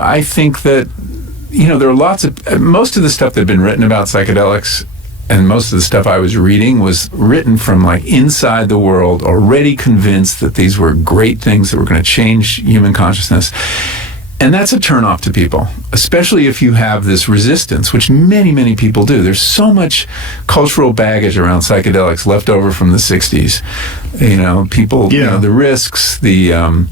I think that, there are most of the stuff that had been written about psychedelics and most of the stuff I was reading was written from like inside the world, already convinced that these were great things that were going to change human consciousness. And that's a turnoff to people, especially if you have this resistance, which many, many people do. There's so much cultural baggage around psychedelics left over from the 60s. People, the risks, the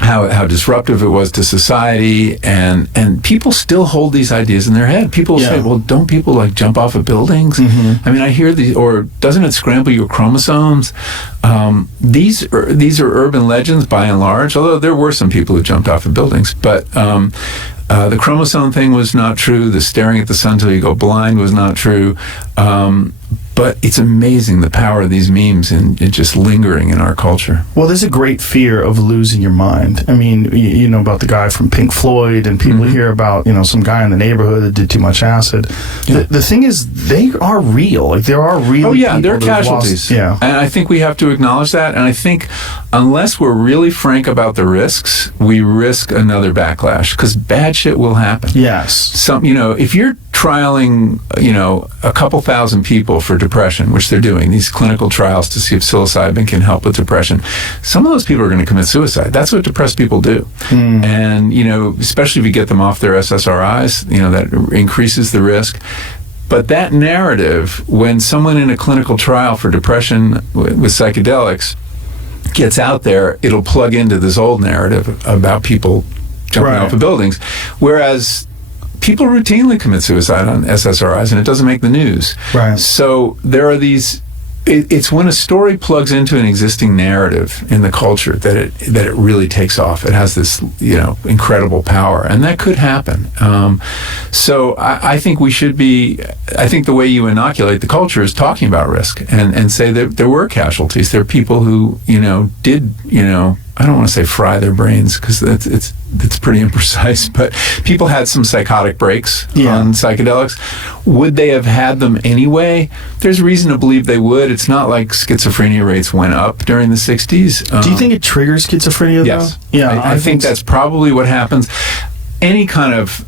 how disruptive it was to society, and people still hold these ideas in their head. People say, well, don't people like jump off of buildings? I mean, I hear these, or doesn't it scramble your chromosomes? These are urban legends by and large, although there were some people who jumped off of buildings, but the chromosome thing was not true. The staring at the sun till you go blind was not true. But it's amazing the power of these memes and it just lingering in our culture. Well, there's a great fear of losing your mind. I mean, you know about the guy from Pink Floyd, and people hear about, some guy in the neighborhood that did too much acid. Yeah. The thing is, they are real. Like, there are real people. They're casualties. And I think we have to acknowledge that. And I think unless we're really frank about the risks, we risk another backlash, because bad shit will happen. Yes. If you're trialing, a couple thousand people for depression, which they're doing, these clinical trials to see if psilocybin can help with depression, some of those people are going to commit suicide. That's what depressed people do. And, especially if you get them off their SSRIs, that increases the risk. But that narrative, when someone in a clinical trial for depression with psychedelics gets out there, it'll plug into this old narrative about people jumping off of buildings. Whereas people routinely commit suicide on SSRIs, and it doesn't make the news. Right. So there are these. It's when a story plugs into an existing narrative in the culture that it really takes off. It has this incredible power, and that could happen. So I think we should be. I think the way you inoculate the culture is talking about risk and say that there were casualties. There are people who did I don't want to say fry their brains, because it's pretty imprecise, but people had some psychotic breaks on psychedelics. Would they have had them anyway? There's reason to believe they would. It's not like schizophrenia rates went up during the 60s. Do you think it triggers schizophrenia, yes. though? Yeah, I think that's probably what happens. Any kind of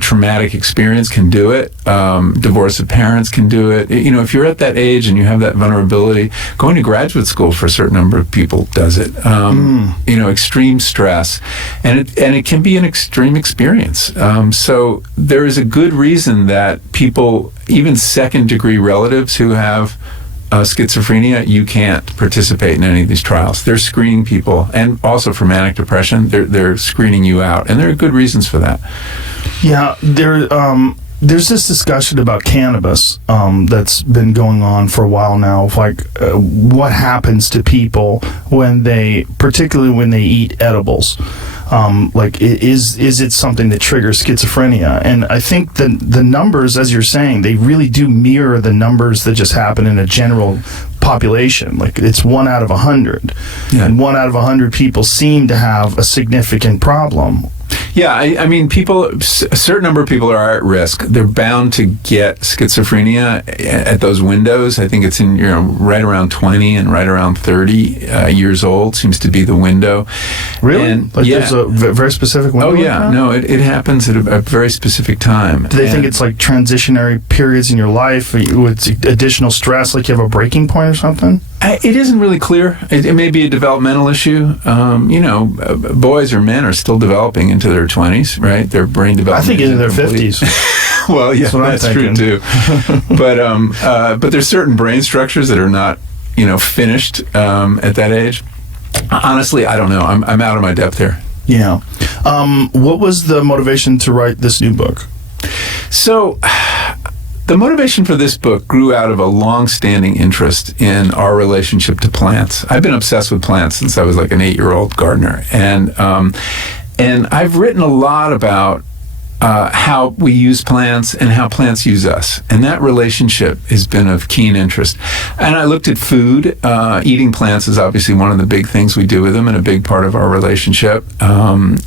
traumatic experience can do it. Divorce of parents can do it. If you're at that age and you have that vulnerability, going to graduate school for a certain number of people does it. Extreme stress, and it can be an extreme experience. So there is a good reason that people, even second-degree relatives who have schizophrenia, you can't participate in any of these trials. They're screening people, and also for manic depression, they're screening you out, and there are good reasons for that. Yeah, there's this discussion about cannabis that's been going on for a while now, of what happens to people particularly when they eat edibles. Is it something that triggers schizophrenia? And I think the numbers, as you're saying, they really do mirror the numbers that just happen in a general population. Like, it's 1 out of 100. Yeah. And 1 out of 100 people seem to have a significant problem. Yeah, I mean, a certain number of people are at risk. They're bound to get schizophrenia at those windows. I think it's in right around 20 and right around 30 years old seems to be the window. Really? And, there's a very specific window? Oh, yeah. No, it happens at a very specific time. Do they think it's like transitionary periods in your life with additional stress, like you have a breaking point or something? It isn't really clear. It may be a developmental issue. Boys or men are still developing into their 20s, right? Their brain development. I think into their 50s. Well, yeah, that's true too. But there's certain brain structures that are not, finished at that age. Honestly, I don't know. I'm out of my depth here. Yeah. What was the motivation to write this new book? So, the motivation for this book grew out of a long-standing interest in our relationship to plants. I've been obsessed with plants since I was like an 8-year-old gardener, and I've written a lot about how we use plants and how plants use us, and that relationship has been of keen interest. And I looked at food. Eating plants is obviously one of the big things we do with them and a big part of our relationship. And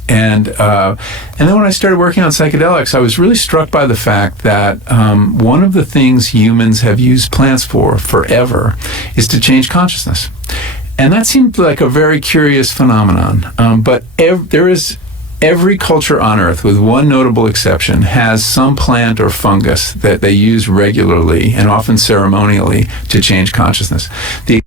then when I started working on psychedelics, I was really struck by the fact that one of the things humans have used plants for forever is to change consciousness. And that seemed like a very curious phenomenon. But there is every culture on Earth, with one notable exception, has some plant or fungus that they use regularly and often ceremonially to change consciousness. The